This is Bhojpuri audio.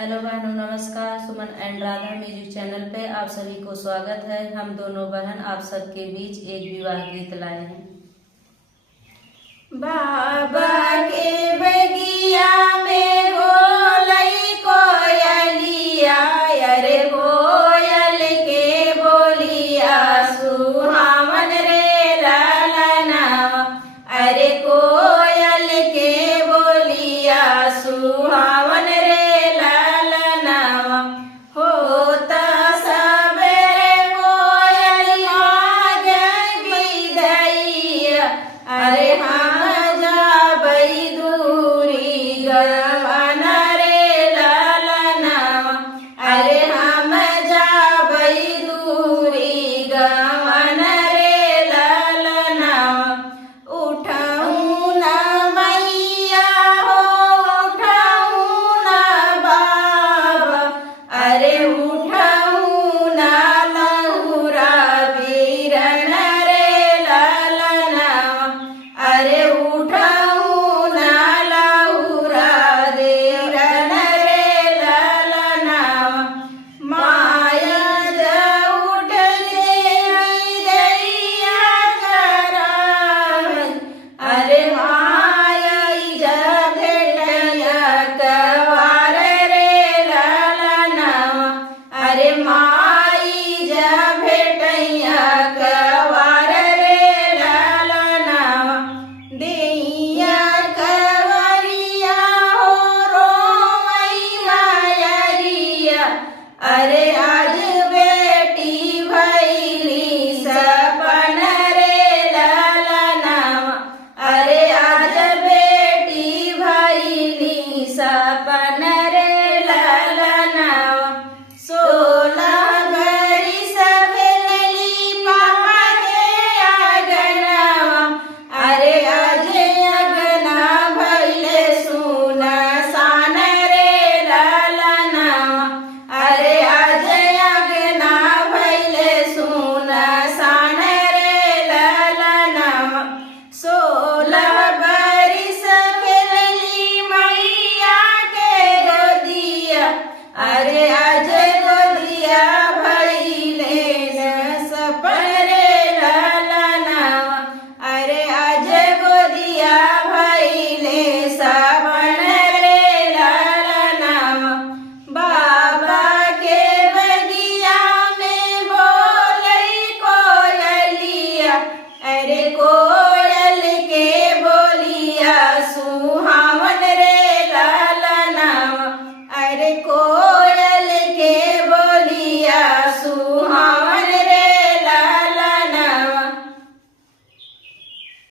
हेलो बहनों, नमस्कार। सुमन एंड राधा म्यूजिक चैनल पे आप सभी को स्वागत है। हम दोनों बहन आप सबके बीच एक विवाह गीत लाए हैं। बाबा के बगिया में बोलई कोयलिया, अरे कोयल के बोलिया सुहावन रे ललनावा, अरे कोयल के बोलिया सुहावन रे ललनावा। होता सबेरे कोयल मागे बिदैया, अरे हम जाबई दूरी गवन रे ललनावा, अरे हम जाबई दूरी गवन रे ललनावा। उठाऊं न मैया हो, उठाऊं न बाबा, अरे उठाऊं न लहुरा बीरन रे ललनावा, अरे उठाऊं न लहुरा बीरन रे ललनावा। माया जा उठ दैया करावई, अरे माया जा भेटया कवार रे ललनावा, अरे माई जा भेटया कवार रे ललनावा। देहिया कवरिया हो रोमई मायरिया, अरे आज बेटी भैली सपन रे ललनावा, अरे आज बेटी भैली सपन रे ललनावा। 16 बरिस भेली पापा के आंगनवा, अरे आज अगना भैले सुनसान रे ललनावा, अरे आज अगना भैले सुनसान रे ललनावा। 16 बरिस भेली मैया के गोदिया, अरे आज गोदिया भैले न सपन रे ललनावा, अरे आज गोदिया भैले सपन रे ललनावा। बाबा के बगिया में बोलई कोयलिया, अरे कोयल के बोलिया सुहावन रे ललनावा, अरे